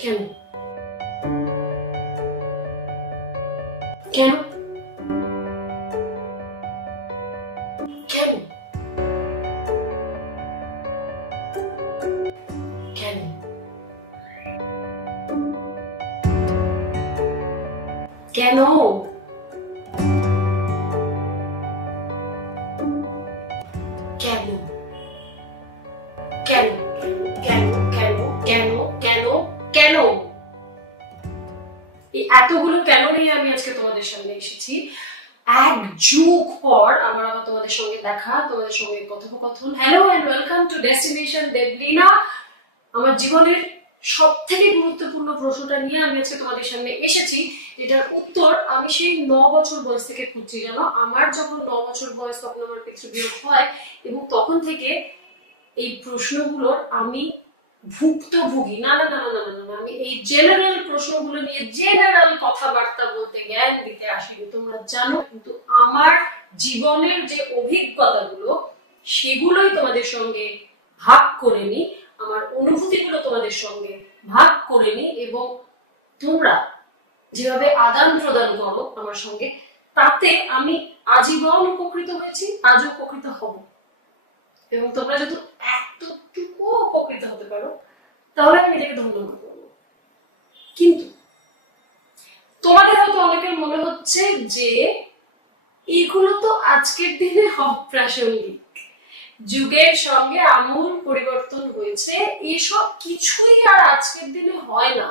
কেন কেন কেন কেন কেন কেন কেন কেন কেন কেন কেন কেন এই এতগুলো কেন নিয়ে আমি আজকে তোমাদের সামনে এসেছি। এক যুগ পর আমার আবার তোমাদের সঙ্গে দেখা, তোমাদের সঙ্গে কথোপকথন। Hello and welcome to destination Debolina. আমার জীবনের সব থেকে গুরুত্বপূর্ণ প্রশ্নটা নিয়ে আমি আজকে তোমাদের সামনে এসেছি, যেটার উত্তর আমি সেই 9 বছর বয়স থেকে খুঁজছি। জানো, আমার যখন 9 বছর বয়স তখন আমার পিতৃবিয়োগ হয় এবং তখন থেকে এই প্রশ্নগুলোর আমি ভুক্তভোগী। না না না না না না, আমি এই জেনারেল প্রশ্নগুলো নিয়ে জেনারেল কথাবার্তা বলতে, জ্ঞান দিতে আসিনি, তোমরা জানো। কিন্তু আমার জীবনের যে অভিজ্ঞতাগুলো সেগুলোই তোমাদের সঙ্গে ভাগ করে নি, আমার অনুভূতিগুলো তোমাদের সঙ্গে ভাগ করে নি, এবং তোমরা যেভাবে আদান প্রদান করো আমার সঙ্গে, তাতে আমি আজীবন উপকৃত হয়েছি, আজও উপকৃত হব। এবং তোমরা যদি এতটুকু উপকৃত হতে পারো তাহলে আমি নিজেকে ধন্য মনে করবো। কিন্তু তোমাদের হয়তো অনেকের মনে হচ্ছে যে এগুলো তো আজকের দিনে অপ্রাসঙ্গিক, যুগের সঙ্গে আমূল পরিবর্তন হয়েছে, এসব কিছুই আর আজকের দিনে হয় না,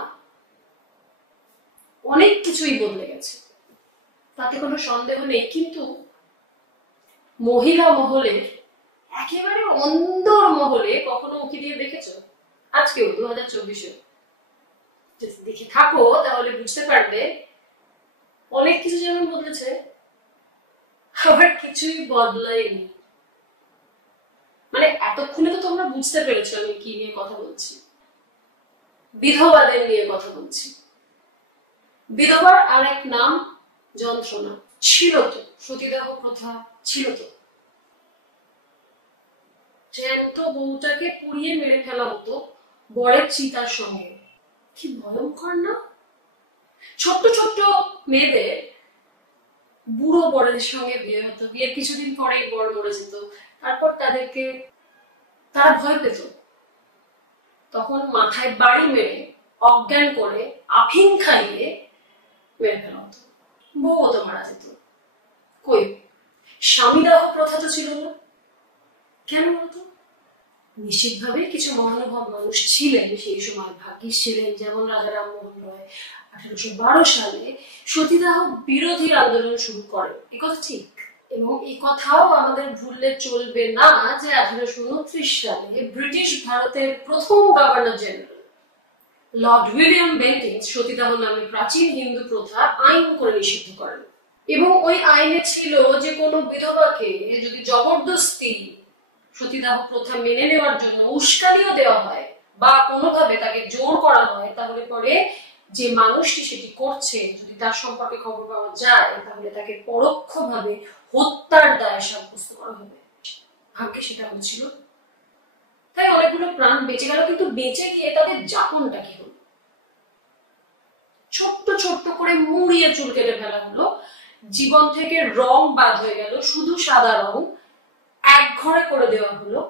অনেক কিছুই বদলে গেছে, তাতে কোনো সন্দেহ নেই। কিন্তু মহিলা মহলের একেবারে অন্দর মহলে কখনো উঁকি দিয়ে দেখেছো? আজকেও 2024-এ যদি দেখে থাকো তাহলে বুঝতে পারবে অনেক কিছু যেমন বদলেছে, আবার কিছুই বদলায়নি। মানে এতক্ষণে তো তোমরা বুঝতে পেরেছো আমি কি নিয়ে কথা বলছি। বিধবাদের নিয়ে কথা বলছি। বিধবার আরেক নাম যন্ত্রণা। ছিল তো, সতীদাহ প্রথা ছিল তো, জ্যান্ত বউটাকে পুড়িয়ে মেরে ফেলা হতো বরের চিতার সঙ্গে। কি ভয়ঙ্কর না? ছোট্ট ছোট্ট মেয়েদের বুড়ো বরের সঙ্গে বিয়ে হতো, বিয়ের কিছুদিন পরেই বর মরে যেত, তারপর তাদেরকে তারা ভয় পেত, তখন মাথায় বাড়ি মেরে অজ্ঞান করে আফিং খাইয়ে মেরে ফেলা হতো, বউও তো মারা যেত। কই, স্বামীদাহ প্রথা তো ছিল না। কেন বলতো? নিশ্চিতভাবে কিছু মহানুভব মানুষ ছিলেন সেই সময়, ভাগ্যিস ছিলেন, যেমন রাজা রামমোহন রায় 1812 সালে সতীদাহ বিরোধী আন্দোলন শুরু করেন। একথা ঠিক, এবং এই কথাও আমাদের ভুললে চলবে না যে 1829 সালে ব্রিটিশ ভারতের প্রথম গভর্নর জেনারেল লর্ড উইলিয়াম বেন্টিংস সতীদাহ নামে প্রাচীন হিন্দু প্রথা আইন করে নিষিদ্ধ করেন। এবং ওই আইনে ছিল যে কোনো বিধবাকে যদি জবরদস্তি সতীদাহ প্রথা মেনে নেওয়ার জন্য উস্কানিও দেওয়া হয় বা কোনোভাবে তাকে জোর করা হয়, তাহলে পরে যে মানুষটি সেটি করছে যদি তার সম্পর্কে খবর পাওয়া যায় তাহলে তাকে পরোক্ষভাবে হত্যার দায় সাব্যস্ত করা হবে। ভাগ্যে সেটা হচ্ছিল, তাই অনেকগুলো প্রাণ বেঁচে গেল। কিন্তু বেঁচে গিয়ে তাদের যাপনটা কি হলো? ছোট্ট ছোট্ট করে মুড়িয়ে চুল কেটে ফেলা হলো, জীবন থেকে রং বাদ হয়ে গেল, শুধু সাদা রং এক ঘরে করে দেওয়া হলো,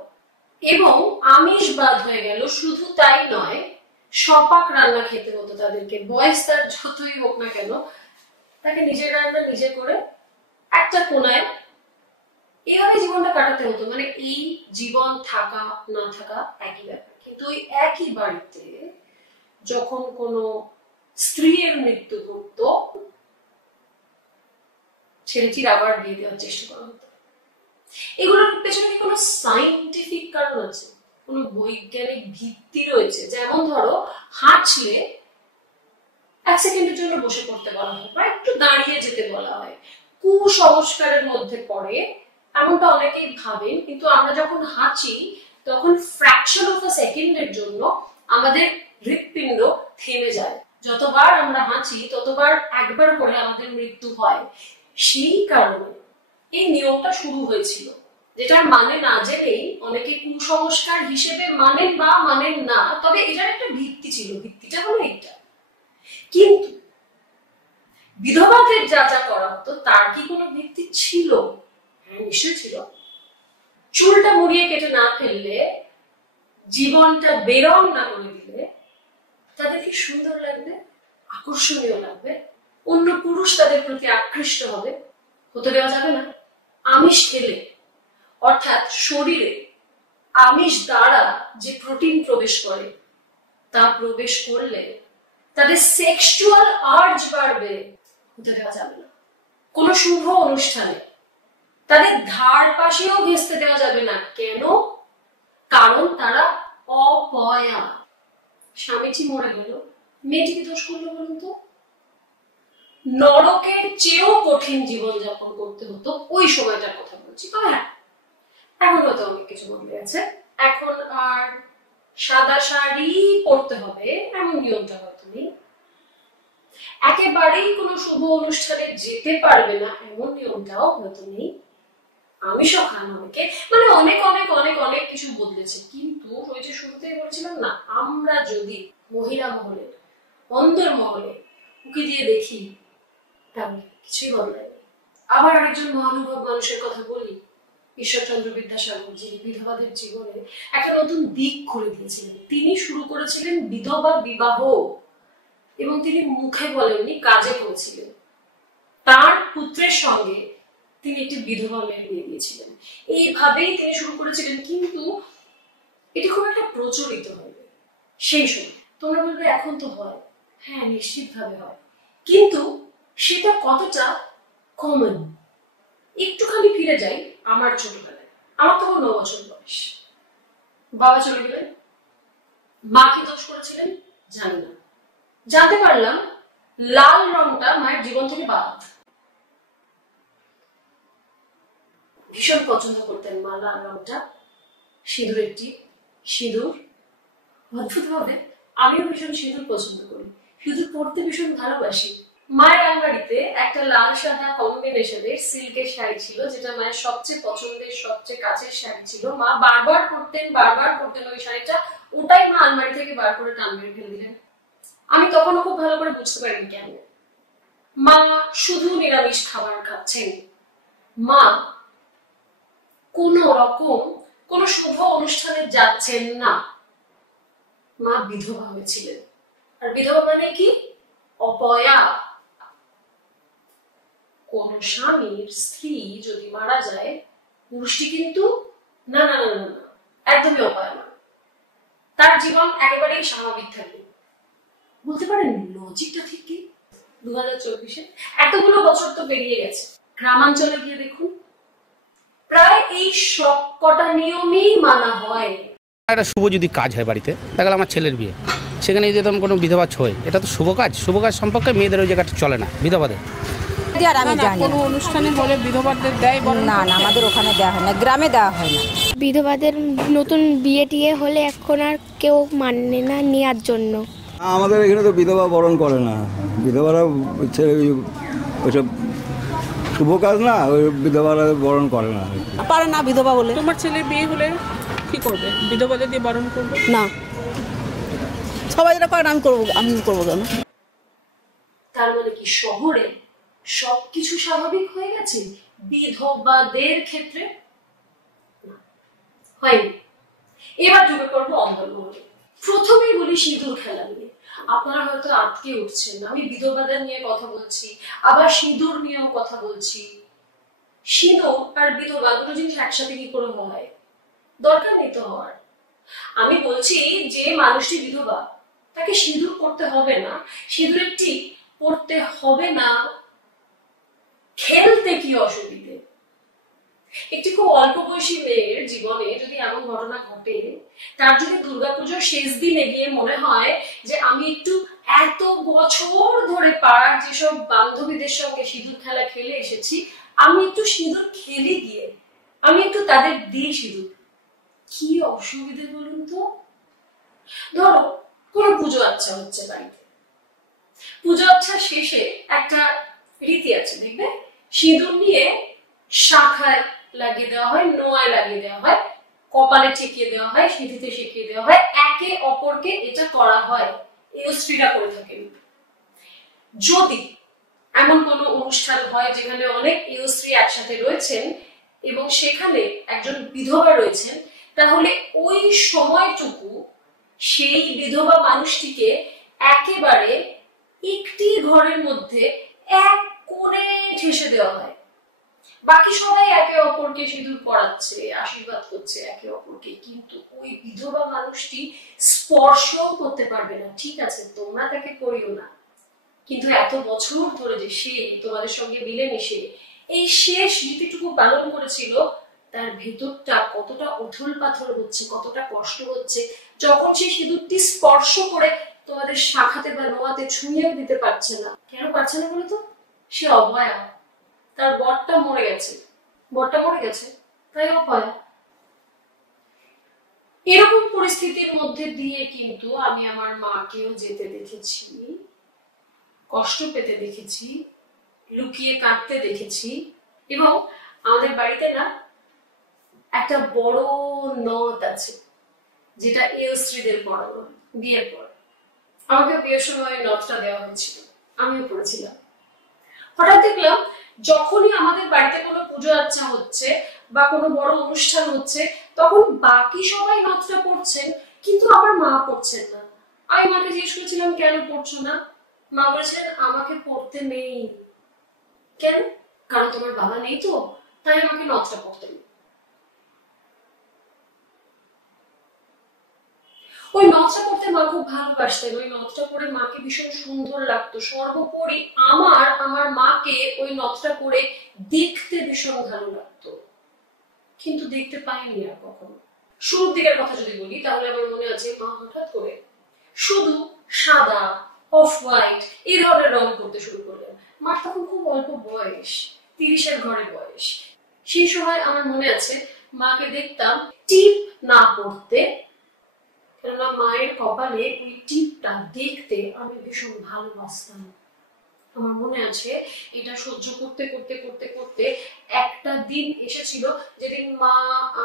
এবং আমিষ বাদ হয়ে গেল। শুধু তাই নয়, সপাক রান্না খেতে হতো তাদেরকে, বয়স তার যতই হোক না কেন, তাকে নিজের রান্না নিজে করে একটা কোনায় এভাবে জীবনটা কাটাতে হতো। মানে এই জীবন থাকা না থাকা একই ব্যাপার। কিন্তু ওই একই বাড়িতে যখন কোনো স্ত্রীর মৃত্যু ঘটতো, ছেলেটির আবার বিয়ে দেওয়ার চেষ্টা করা হতো। এগুলোর পেছনে কি কোনো সাইন্টিফিক কারণ আছে, কোনো বৈজ্ঞানিক ভিত্তি রয়েছে? যেমন ধরো, হাঁটছিলে 1 সেকেন্ডের জন্য বসে পড়তে বলা হয় বা একটু দাঁড়িয়ে যেতে বলা হয়, কুসংস্কারের মধ্যে পড়ে এমনটা অনেকেই ভাবেন। কিন্তু আমরা যখন হাঁচি তখন ফ্র্যাকশন অফ আ সেকেন্ডের জন্য আমাদের হৃৎপিণ্ড থেমে যায়। যতবার আমরা হাঁচি ততবার একবার করে আমাদের মৃত্যু হয়। সেই কারণে এই নিয়মটা শুরু হয়েছিল। যেটার মানে না জেনেই অনেকে কুসংস্কার হিসেবে মানেন বা মানেন না, তবে এটার একটা ভিত্তি ছিল, ভিত্তিটা হলো এটা। কিন্তু বিধবাদের যা যা করা হতো তার কি কোনো ভিত্তি ছিল? হ্যাঁ, নিশ্চয়ই ছিল। চুলটা মুড়িয়ে কেটে না ফেললে, জীবনটা বেরং না করে দিলে তাদের কি সুন্দর লাগবে, আকর্ষণীয় লাগবে, অন্য পুরুষ তাদের প্রতি আকৃষ্ট হবে? হতে দেওয়া যাবে না। আমিষ খেলে, অর্থাৎ শরীরে আমিষ দ্বারা যে প্রোটিন প্রবেশ করে, তা প্রবেশ করলে তাদের সেক্সুয়াল আর্জ বাড়বে, হতে দেওয়া যাবে না। কোন শুভ অনুষ্ঠানে তাদের ধার পাশেও ঘেঁষতে দেওয়া যাবে না। কেন? কারণ তারা অপয়া। স্বামীজি মরে গেল, মেয়েটি কি দোষ করলো বলুন তো? নরকের চেয়েও কঠিন জীবনযাপন করতে হতো ওই সময়টার কথা বলছি। তবে হ্যাঁ, এখন হয়তো অনেক কিছু বদলে গেছে। এখন আর সাদা শাড়ি পরতে হবে এমন নিয়মটা হয়তো নেই। একেবারেই কোনো শুভ অনুষ্ঠানে যেতে পারবে না এমন নিয়মটাও হয়তো নেই। আমিষও খান অনেকে, মানে অনেক অনেক অনেক অনেক কিছু বদলেছে। কিন্তু ওই যে শুরুতেই বলছিলাম না, আমরা যদি মহিলা মহলে, অন্দর মহলে উকি দিয়ে দেখি, তাহলে কিছুই বদলায়নি। আবার আরেকজন মহানুভব মানুষের কথা বলি, ঈশ্বরচন্দ্র বিদ্যাসাগর, যিনি বিধবাদের জীবনে একটা নতুন দিক করে দিয়েছিলেন। তিনি শুরু করেছিলেন বিধবা বিবাহ, এবং তিনি মুখে বলেননি, কাজে করেছিলেন। তার পুত্রের সঙ্গে তিনি একটি বিধবা মেয়ে বিয়ে দিয়েছিলেন। এইভাবেই তিনি শুরু করেছিলেন। কিন্তু এটি খুব একটা প্রচলিত হবে সেই সময়। তোমরা বলবে এখন তো হয়। হ্যাঁ, নিশ্চিত ভাবে হয়, কিন্তু সেটা কতটা কমন। একটুখানি ফিরে যাই আমার ছোটবেলায়। আমার তখন 9 বছর বয়স। বাবা চলে গেলেন। মা কি দোষ করেছিলেন জানি না। জানতে পারলাম লাল রংটা মায়ের জীবন থেকে বাদ। ভীষণ পছন্দ করতেন মা লাল রংটা, সিঁদুরের টিপ, সিঁদুর। অদ্ভুত ভাবে আমিও ভীষণ সিঁদুর পছন্দ করি, সিঁদুর পরতে ভীষণ ভালোবাসি। মায়ের আলমারিতে একটা লাল সাদা কম্বিনেশনের সিল্কের শাড়ি ছিল, যেটা মায়ের সবচেয়ে পছন্দের, সবচেয়ে কাছের শাড়ি ছিল। মা বারবার পরতেন ওই শাড়িটা। ওটাই মা আলমারি থেকে বার করে টান মেরে ফেলে দিলেন। আমি তখনও খুব ভালো করে বুঝতে পারিনি কেন। মা শুধু নিরামিষ খাবার খাচ্ছেন। মা কোন রকম কোন শুভ অনুষ্ঠানে যাচ্ছেন না। মা বিধবা হয়েছিলেন। আর বিধবা মানে কি? অপয়া। কোন স্বামীর স্ত্রী যদি মারা যায়, পুরুষটি কিন্তু না না না না একদমই অপয়া না, তার জীবন একেবারেই স্বাভাবিক থাকবে। বলতে পারেন লজিকটা ঠিক কি? 2024-এ এতগুলো বছর তো পেরিয়ে গেছে। গ্রামাঞ্চলে গিয়ে দেখুন, প্রায় এই সব কটা নিয়মই মানা হয়। একটা শুভ যদি কাজ হয় বাড়িতে, দেখা গেল আমার ছেলের বিয়ে, সেখানে যদি তখন কোনো বিধবা ছয়, এটা তো শুভ কাজ। শুভ কাজ সম্পর্কে মেয়েদের ওই জায়গাটা চলে না, বিধবাদের। আর আমি জানি কোনো অনুষ্ঠানে হলে বিধবাদের দেয়? না না, আমাদের ওখানে দেওয়া হয় না, গ্রামে দেওয়া হয় না। বিধবাদের নতুন বিয়ে টিয়ে হলে এখন আর কেউ মানে না নেওয়ার জন্য। আমাদের এখানে তো বিধবা বরণ করে না। বিধবারা ওইসব শুভ কাজ না, ওই বিধবারা বরণ করে না, পারে না বিধবা বলে। তোমার ছেলের বিয়ে হলে কি করবে? বিধবাদের দিয়ে বরণ করবে? না, সবাই যেটা করেন আমি করবো কেন? তার মানে কি শহরে সবকিছু স্বাভাবিক হয়ে গেছে বিধবাদের ক্ষেত্রে? হয়নি। এবার ঢুকে পড়বো অন্দরমহলে। প্রথমেই বলি সিঁদুর খেলা নিয়ে। আপনারা হয়তো আটকে উঠছেন, আমি বিধবাদের নিয়ে কথা বলছি, আবার সিঁদুর নিয়েও কথা বলছি। সিঁদুর আর বিধবা দুটো জিনিস একসাথে কি করে হয়? দরকার নেই তো হওয়ার। আমি বলছি যে মানুষটি বিধবা, তাকে সিঁদুর করতে হবে না, সিঁদুরের টিপ পড়তে হবে না। খেলতে কি অসুবিধে? একটি খুব অল্প বয়সী মেয়ের জীবনে যদি এমন ঘটনা ঘটে, তার যদি দুর্গাপুজোর শেষ দিনে গিয়ে মনে হয় যে আমি একটু এত বছর ধরে পাড়ার যেসব বান্ধবীদের সঙ্গে সিঁদুর খেলা খেলে এসেছি, আমি একটু সিঁদুর খেলে গিয়ে আমি একটু তাদের দিই সিঁদুর, কি অসুবিধে বলুন তো? ধরো কোনো পুজো আচ্ছা হচ্ছে বাড়িতে, পুজো আচ্ছা শেষে একটা রীতি আছে, দেখবে সিঁদুর নিয়ে শাখায় লাগিয়ে দেওয়া হয়, নোয়ায় লাগিয়ে দেওয়া হয়, কপালে ঠেকিয়ে দেওয়া হয়, সিঁথিতে ঠেকিয়ে দেওয়া হয়, একে অপরকে এটা করা হয়। এই স্ত্রীরা করে থাকেন। যদি এমন কোনো অনুষ্ঠান হয় যেখানে অনেক স্ত্রী একসাথে রয়েছেন এবং সেখানে একজন বিধবা রয়েছেন, তাহলে ওই সময়টুকু সেই বিধবা মানুষটিকে একেবারে একটি ঘরের মধ্যে এক কোণে ঠেসে দেওয়া হয়। বাকি সবাই একে অপরকে সিঁদুর পরাচ্ছে, আশীর্বাদ করছে একে অপরকে, কিন্তু ওই বিধবা মানুষটি স্পর্শও করতে পারবে না। ঠিক আছে, তোমরা তাকে করিও না, কিন্তু এত বছর ধরে যে সে তোমাদের সঙ্গে মিলেমিশে এই শেষ রীতিটুকু পালন করেছিল, তার ভেতরটা কতটা উথল পাথর হচ্ছে, কতটা কষ্ট হচ্ছে যখন সে সিঁদুরটি স্পর্শ করে তোমাদের শাখাতে বা নোয়াতে ছুঁয়েও দিতে পারছে না। কেন পারছে না বলো তো? সে অভয়া, তার বরটা মরে গেছে, তাই অভয়া। এরকম পরিস্থিতির মধ্যে দিয়ে কিন্তু আমি আমার মাকেও যেতে দেখেছি, কষ্ট পেতে দেখেছি, লুকিয়ে কাঁদতে দেখেছি। এবং আমাদের বাড়িতে না একটা বড় নদ আছে, যেটা স্ত্রীদের পড়ানো। বিয়ের পর আমাকে বিয়ের সময় নদটা দেওয়া হয়েছিল, আমিও পড়েছিলাম। হঠাৎ দেখলাম যখনই আমাদের বাড়িতে কোনো পুজো আর্চা হচ্ছে বা কোনো বড় অনুষ্ঠান হচ্ছে, তখন বাকি সবাই নদটা পড়ছেন, কিন্তু আমার মা পড়ছেন না। আমি মাকে জিজ্ঞেস করেছিলাম, কেন পড়ছো না? মা বলেছেন, আমাকে পড়তে নেই। কেন? কারণ তোমার বাবা নেই তো, তাই আমাকে নদটা পড়তে নেই। ওই নদটা পড়তে মা খুব ভালোবাসতেন, ওই নদটা পড়ে মাকে ভীষণ সুন্দর লাগতো। সর্বোপরি আমার মাকে ওই নদটা পড়ে দেখতে ভীষণ ভালো লাগতো, কিন্তু দেখতে পাইনি আর কখনো। শুরুর দিকের কথা যদি বলি, তাহলে আমার মনে আছে মা হঠাৎ করে শুধু সাদা, অফ হোয়াইট এই ধরনের রং করতে শুরু করলেন। মার তখন খুব অল্প বয়স, 30-এর ঘরে বয়স। সেই সময় আমার মনে আছে মাকে দেখতাম টিপ না পড়তে, কেননা মায়ের কপালে ওই টিপটা দেখতে আমি ভীষণ ভালোবাসতাম। আমার মনে আছে এটা সহ্য করতে করতে করতে করতে একটা দিন এসেছিল যেদিন মা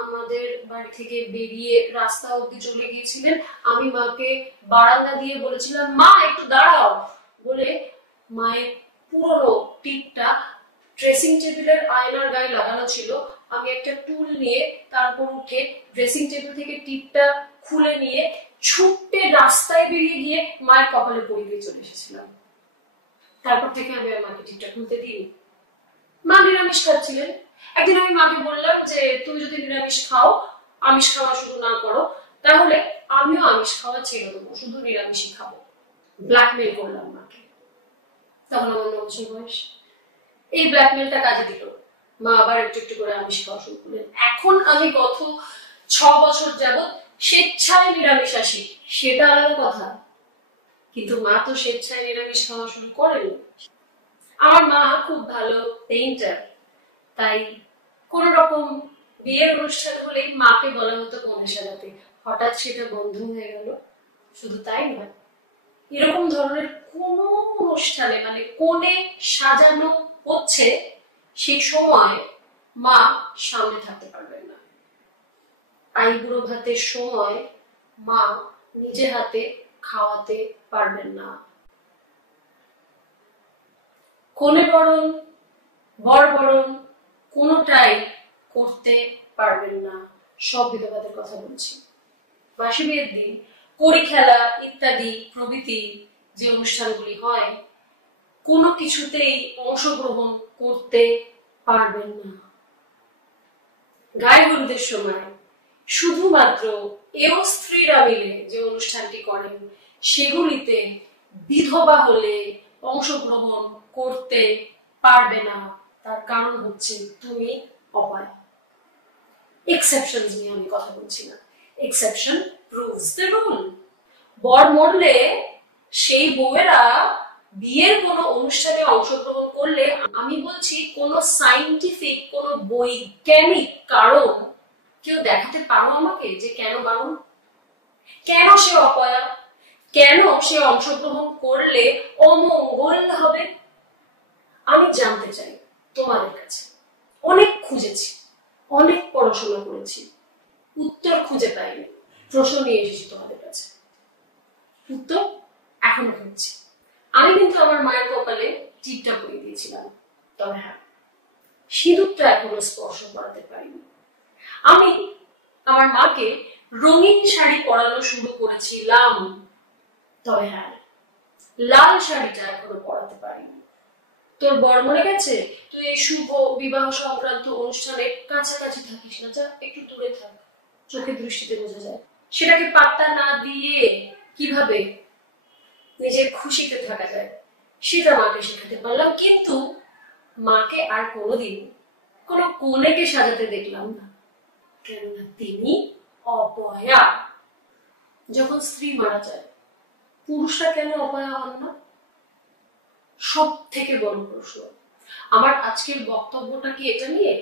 আমাদের বাড়ি থেকে বেরিয়ে রাস্তা অবধি চলে গিয়েছিলেন। আমি মাকে বারান্দা দিয়ে বলেছিলাম, মা একটু দাঁড়াও বলে মায়ের পুরনো টিপটা ড্রেসিং টেবিলের আয়নার গায়ে লাগানো ছিল। আমি একটা টুল নিয়ে তারপর উঠে ড্রেসিং টেবিল থেকে টিপটা খুলে নিয়ে ছুটে রাস্তায় বেরিয়ে গিয়ে মায়ের কপালে পড়ে দিয়ে চলে এসেছিলাম। তারপর থেকে আমি আর মাকে টিপটা খুলতে দিই। মা নিরামিষ খাচ্ছিলেন। একদিন আমি মাকে বললাম যে তুমি যদি নিরামিষ খাও, আমিষ খাওয়া শুরু না করো, তাহলে আমিও আমিষ খাওয়া ছেড়ে দেবো, শুধু নিরামিষই খাবো। ব্ল্যাকমেল করলাম মাকে। তখন আমার 9 বছর বয়স। এই ব্ল্যাকমেলটা কাজে দিল, মা আবার একটু একটু করে আমিষ খাওয়া শুরু করলেন। এখন আমি গত 6 বছর যাবৎ স্বেচ্ছায় নিরামিষ আসি, সেটা আলাদা কথা, কিন্তু মা তো স্বেচ্ছায় নিরামিষ খাওয়া শুরু করেনি। আমার মা খুব ভালো পেইন্টার, তাই কোন রকম বিয়ের অনুষ্ঠান হলেই মাকে বলা হতো কনে সাজাতে। হঠাৎ সেটা বন্ধ হয়ে গেল। শুধু তাই নয়, এরকম ধরনের কোন অনুষ্ঠানে মানে কোণে সাজানো হচ্ছে, সেই সময় মা সামনে থাকতে পারবেন না। আইবুড়ো ভাতের সময় মা নিজে হাতে খাওয়াতে পারবেন না। কোণে বরণ, বর বরণ কোনটাই করতে পারবেন না। সব বিধবাদের কথা বলছি। বাসি বিয়ের দিন কড়ি খেলা ইত্যাদি প্রভৃতি যে অনুষ্ঠানগুলি হয়, কোনো কিছুতেই অংশগ্রহণ করতে পারবেন না। গায়ে হলুদের সময় শুধুমাত্র স্ত্রীরা মিলে যে অনুষ্ঠানটি করেন, সেগুলিতে বিধবা হলে অংশগ্রহণ করতে পারবে না। তার কারণ হচ্ছে তুমি অভয়া। এক্সেপশনস নিয়ে আমি কথা বলছি না, এক্সেপশন প্রুভস দ্য রুল। বর মরলে সেই বউয়েরা বিয়ের কোনো অনুষ্ঠানে অংশগ্রহণ করলে, আমি বলছি কোনো সায়েন্টিফিক কোনো বৈজ্ঞানিক কারণ কেউ দেখাতে পারো আমাকে যে কেন বারণ? কেন সে অপয়া? কেন সে অংশগ্রহণ করলে অমঙ্গল হবে? আমি জানতে চাই তোমাদের কাছে। অনেক খুঁজেছি, অনেক পড়াশোনা করেছি, উত্তর খুঁজে পাইনি, প্রশ্ন নিয়ে এসেছি তোমাদের কাছে, উত্তর এখনো খুঁজছি। আমি কিন্তু আমার মায়ের কপালে টিপটা পরিয়ে দিয়েছিলাম, তবে হ্যাঁ, সিঁদুরটা এখনো স্পর্শ করাতে পারিনি। আমি আমার মাকে রঙিন শাড়ি পরানো শুরু করেছিলাম, তবে হ্যাঁ, লাল শাড়িটা এখনো পরাতে পারিনি। তোর বর মনে গেছে, তুই এই শুভ বিবাহ সংক্রান্ত অনুষ্ঠানের কাছাকাছি থাকিস না, যা একটু দূরে থাক, চোখের দৃষ্টিতে বোঝা যায়। সেটাকে পাত্তা না দিয়ে কিভাবে নিজের খুশিতে থাকা যায় সেটা মাকে শেখাতে পারলাম, কিন্তু মাকে আর কোনোদিন কোনো কোনেকে সাজাতে দেখলাম না, কেননা তিনি অপয়া। যখন স্ত্রী মারা যায়, পুরুষরা কেন অপয়া হন না? সব থেকে বড় প্রশ্ন। আমার আজকের বক্তব্যটা কি এটা নিয়ে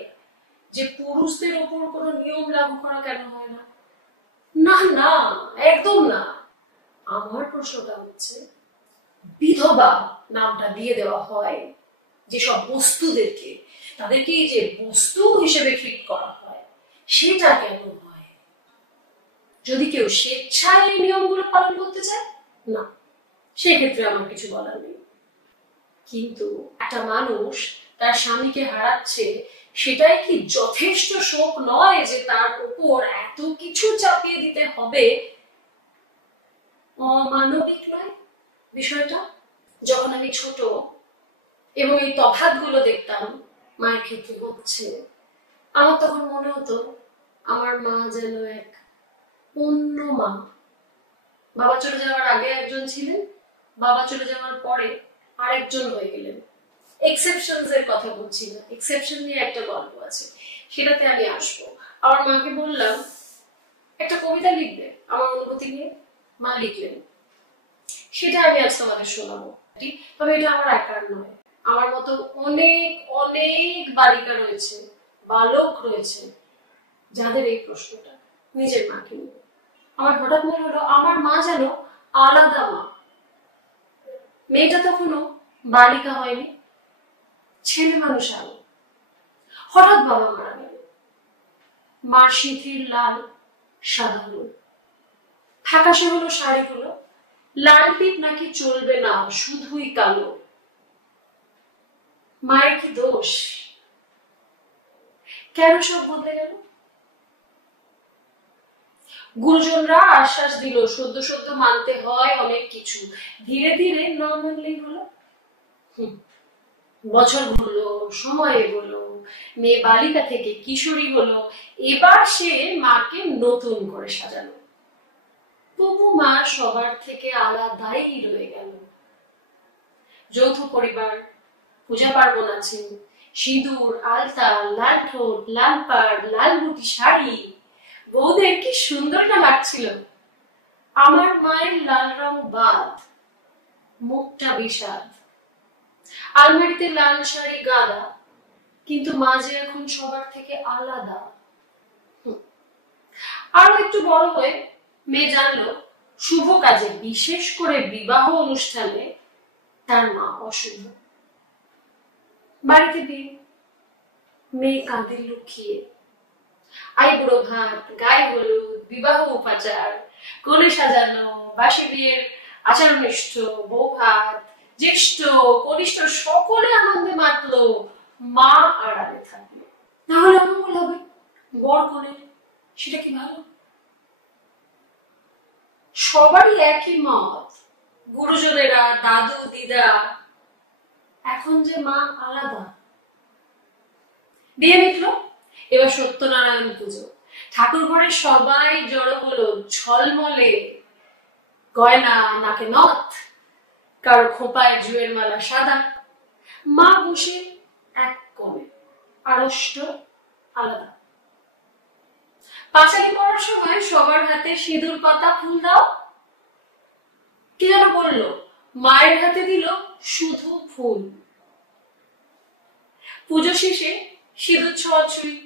যে পুরুষদের ওপর কোনো নিয়ম লাগু করা কেন হয় না? না না, একদম না। আমার প্রশ্নটা হচ্ছে, বিধবা নামটা দিয়ে দেওয়া হয় যেসব বস্তুদেরকে, তাদেরকে যে বস্তু হিসেবে ট্রিট করা হয়, সেটা কেন হয়? যদি কেউ স্বেচ্ছায় এই নিয়মগুলো পালন করতে চায়, না, সেক্ষেত্রে আমার কিছু বলার নেই। কিন্তু একটা মানুষ তার স্বামীকে হারাচ্ছে, সেটাই কি যথেষ্ট শোক নয় যে তার উপর এত কিছু চাপিয়ে দিতে হবে? অমানবিক নয় বিষয়টা? যখন আমি ছোট এবং এই তফাৎগুলো দেখতাম মায়ের ক্ষেত্রে হচ্ছে, আমার তখন মনে হতো আমার মা যেন এক অন্য মা। বাবা চলে যাওয়ার আগে একজন ছিলেন, বাবা চলে যাওয়ার পরে আরেকজন হয়ে গেলেন। এক্সেপশনস এর কথা বলছি না, এক্সেপশন নিয়ে একটা গল্প আছে, সেটাতে আমি আসবো। আমার মাকে বললাম একটা কবিতা লিখবে আমার অনুভূতি নিয়ে, মা লিখলেন। সেটা আমি আজ তোমাদের শোনাবো। তবে এটা আমার একার নয়, আমার মতো অনেক অনেক বালিকা রয়েছে, বালক রয়েছে, যাদের এই প্রশ্নটা নিজের মাকে নিয়ে। আমার হঠাৎ মনে হলো আমার মা যেন আলাদা মা। মেয়েটা তখনও বালিকা হয়নি, ছেলে মানুষ আলো। হঠাৎ বাবা মারা গেল। মার সিঁথির লাল সাদা হলো, ফ্যাকাশে হলো শাড়িগুলো, লাল টিপ নাকি চলবে না, শুধুই কালো। মায়ের কি দোষ? কেন সব বদলে গেল? গুরুজনরা আশ্বাস দিল সদ্য সদ্য মানতে হয় অনেক কিছু, ধীরে ধীরে না মানলেই হলো। বছর ঘুরলো, সময় এগোলো, মেয়ে বালিকা থেকে কিশোরী হলো, এবার সে মাকে নতুন করে সাজালো। তবু মা সবার থেকে আলাদাই রয়ে গেল। যৌথ পরিবার, পূজা পার্বণ আছে, সিঁদুর, আলতা, লাল ঠোঁট, লাল পাড়, লাল বুটি শাড়ি, বউদের কি সুন্দর না লাগছিল। আমার মায়ের লাল রং বাদ, মুখটা বিষাদ, আলমারিতে লাল শাড়ি গাদা, কিন্তু মা যে এখন সবার থেকে আলাদা। আরো একটু বড় হয়ে মেয়ে জানলো শুভ কাজে, বিশেষ করে বিবাহ অনুষ্ঠানে তার মা অশুভ। বাড়িতে বিয়ে, মেয়ে কাঁদে লুকিয়ে। আইবুড়ো ভাত, গায়ে হলুদ, বিবাহ উপাচার, কোলে সাজানো, বাসি বিয়ের আচার মিষ্ট, বউ ভাত, জ্যেষ্ঠ কনিষ্ঠ সকলে আনন্দে মাতলো, মা আড়ালে থাকলো। তাহলে অমঙ্গল হবে বর কনের, সেটা কি ভালো? সবারই একই মত, গুরুজনেরা, দাদু দিদা। এখন যে মা আলাদা। বিয়ে মিটলো, এবার সত্যনারায়ণ পুজো। ঠাকুর ঘরে সবাই জড়ো হলো, ঝলমলে গয়না, নাকে নথ, কারো খোপায় জুয়ের মালা সাদা। মা বসে এক কোণে, আড়ষ্ট আলাদা। পাঁচালি পড়ার সময় সবার হাতে সিঁদুর পাতা ফুল দাও। কে যেন বললো মায়ের হাতে দিল শুধু ফুল। পুজো শেষে সিঁদুর ছোঁয়াছুঁই,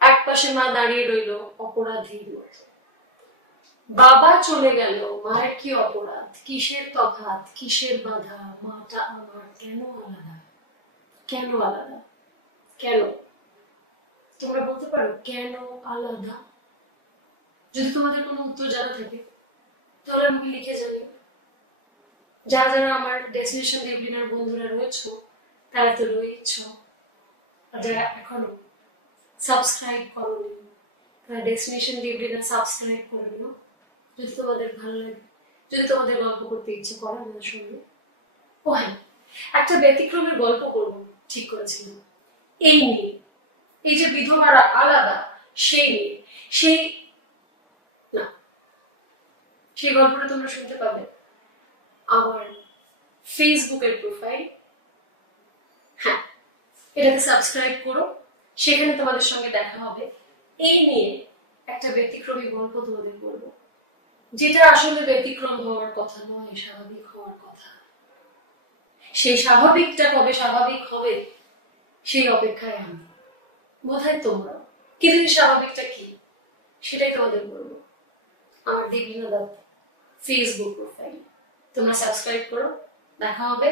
এক পাশে মা দাঁড়িয়ে রইল অপরাধীর মতো। বাবা চলে গেল, মায়ের কি অপরাধ, কিসের তফাৎ, কিসের বাধা? মাটা আমার কেন আলাদা, কেন আলাদা, কেন? তোমরা বলতে পারো কেন আলাদা? যদি তোমাদের কোনো উত্তর জানা থাকে তাহলে আমাকে লিখে জানিও। যারা যারা আমার ডেস্টিনেশন দেবলিনার বন্ধুরা রয়েছে তারা তো রয়েছ, আর যারা এখনো সাবস্ক্রাইব করোনি তারা ডেস্টিনেশন দেবলিনা সাবস্ক্রাইব করে নিও। যদি তোমাদের ভালো লাগে, যদি তোমাদের গল্প করতে ইচ্ছে করে আমার সঙ্গে। ও হ্যাঁ, একটা ব্যতিক্রমের গল্প করবো ঠিক করেছিলাম এই নিয়ে, এই যে বিধবারা আলাদা সেই নিয়ে। সেই গল্পটা তোমরা শুনতে পাবে আমার ফেসবুকের প্রোফাইল। হ্যাঁ, এটাতে সাবস্ক্রাইব করো, সেখানে তোমাদের সঙ্গে দেখা হবে। এই নিয়ে একটা ব্যতিক্রমী গল্প তোমাদের বলবো, যেটা আসলে ব্যতিক্রম হওয়ার কথা নয়, স্বাভাবিক হওয়ার কথা। সেই স্বাভাবিকটা কবে স্বাভাবিক হবে সেই অপেক্ষায় আমি, বোধহয় তোমরা। কিন্তু এই স্বাভাবিকটা কি সেটাই তোমাদের বলবো আমার দেবলিনা দত্ত ফেসবুক প্রোফাইল। তোমরা সাবস্ক্রাইব করো, দেখা হবে,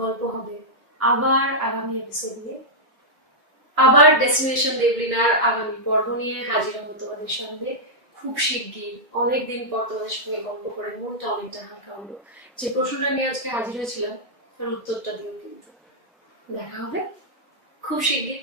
গল্প হবে আবার আগামী এপিসোড নিয়ে। আবার ডেস্টিনেশন দেবলিনার আগামী পর্ব নিয়ে হাজির হবো তোমাদের সামনে খুব শিগগির। অনেকদিন পর তোমাদের সঙ্গে গল্প করে মনটা অনেকটা হালকা হলো। যে প্রশ্নটা নিয়ে আজকে হাজির হয়েছিলাম তার উত্তরটা দিও, কিন্তু দেখা হবে খুব শিগগির।